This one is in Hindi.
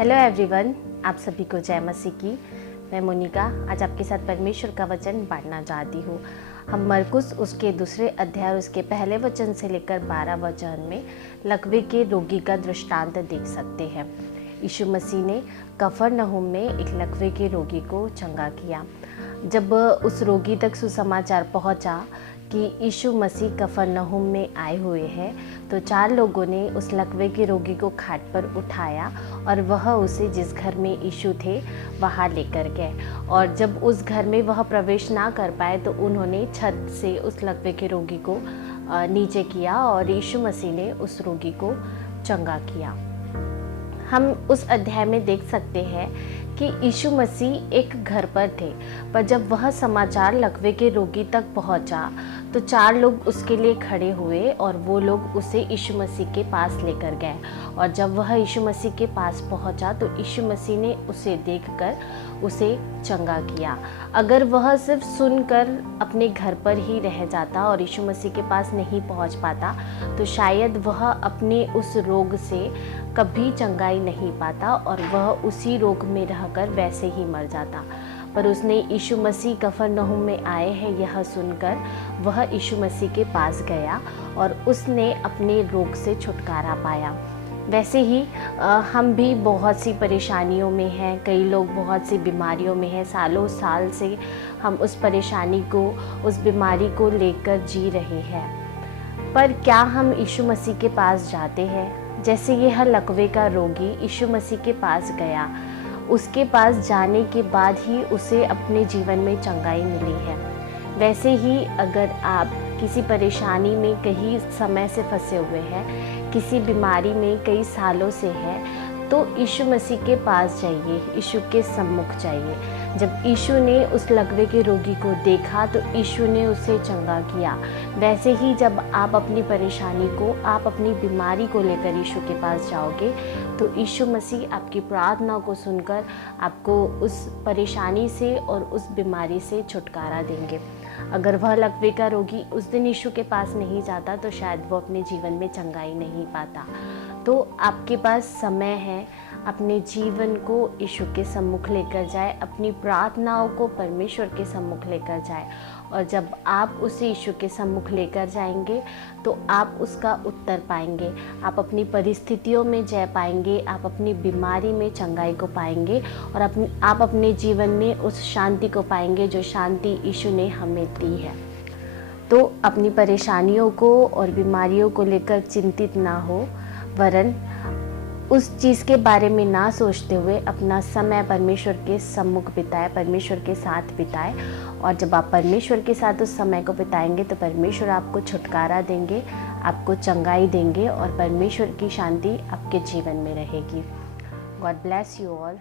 हेलो एवरीवन, आप सभी को जय मसीह की। मैं मोनिका आज आपके साथ परमेश्वर का वचन बांटना चाहती हूँ। हम मरकुस उसके दूसरे अध्याय उसके पहले वचन से लेकर 12 वचन में लकवे के रोगी का दृष्टांत देख सकते हैं। यीशु मसीह ने कफरनहूम में एक लकवे के रोगी को चंगा किया। जब उस रोगी तक सुसमाचार पहुंचा कि यीशु मसीह कफरनहूम में आए हुए हैं, तो 4 लोगों ने उस लकवे के रोगी को खाट पर उठाया और वह उसे जिस घर में यीशु थे वहाँ लेकर गए। और जब उस घर में वह प्रवेश ना कर पाए तो उन्होंने छत से उस लकवे के रोगी को नीचे किया और यीशु मसीह ने उस रोगी को चंगा किया। हम उस अध्याय में देख सकते हैं कि यीशु मसीह एक घर पर थे, पर जब वह समाचार लकवे के रोगी तक पहुंचा तो 4 लोग उसके लिए खड़े हुए और वो लोग उसे यीशु मसीह के पास लेकर गए। और जब वह यीशु मसीह के पास पहुंचा तो यीशु मसीह ने उसे देखकर उसे चंगा किया। अगर वह सिर्फ सुनकर अपने घर पर ही रह जाता और यीशु मसीह के पास नहीं पहुंच पाता तो शायद वह अपने उस रोग से कभी चंगाई नहीं पाता और वह उसी रोग में रहकर वैसे ही मर जाता। पर उसने यीशु मसीह कफरनहूम में आए हैं यह सुनकर वह यीशु मसीह के पास गया और उसने अपने रोग से छुटकारा पाया। वैसे ही हम भी बहुत सी परेशानियों में हैं, कई लोग बहुत सी बीमारियों में हैं। सालों साल से हम उस परेशानी को, उस बीमारी को लेकर जी रहे हैं। पर क्या हम यीशु मसीह के पास जाते हैं? जैसे यह लकवे का रोगी यीशु मसीह के पास गया, उसके पास जाने के बाद ही उसे अपने जीवन में चंगाई मिली है। वैसे ही अगर आप किसी परेशानी में कई समय से फंसे हुए हैं, किसी बीमारी में कई सालों से हैं, तो यीशु मसीह के पास जाइए, यीशु के सम्मुख जाइए। जब यीशु ने उस लकवे के रोगी को देखा तो यीशु ने उसे चंगा किया। वैसे ही जब आप अपनी परेशानी को, आप अपनी बीमारी को लेकर यीशु के पास जाओगे तो यीशु मसीह आपकी प्रार्थना को सुनकर आपको उस परेशानी से और उस बीमारी से छुटकारा देंगे। अगर वह लकवे का रोगी उस दिन यीशु के पास नहीं जाता तो शायद वो अपने जीवन में चंगाई नहीं पाता। तो आपके पास समय है, अपने जीवन को यीशु के सम्मुख लेकर जाए, अपनी प्रार्थनाओं को परमेश्वर के सम्मुख लेकर जाए। और जब आप उसे यीशु के सम्मुख लेकर जाएंगे तो आप उसका उत्तर पाएंगे, आप अपनी परिस्थितियों में जय पाएंगे, आप अपनी बीमारी में चंगाई को पाएंगे और आप अपने जीवन में उस शांति को पाएंगे जो शांति यीशु ने हमें दी है। तो अपनी परेशानियों को और बीमारियों को लेकर चिंतित ना हो, वरन उस चीज़ के बारे में ना सोचते हुए अपना समय परमेश्वर के सम्मुख बिताए, परमेश्वर के साथ बिताए। और जब आप परमेश्वर के साथ उस समय को बिताएंगे तो परमेश्वर आपको छुटकारा देंगे, आपको चंगाई देंगे और परमेश्वर की शांति आपके जीवन में रहेगी। God bless you all.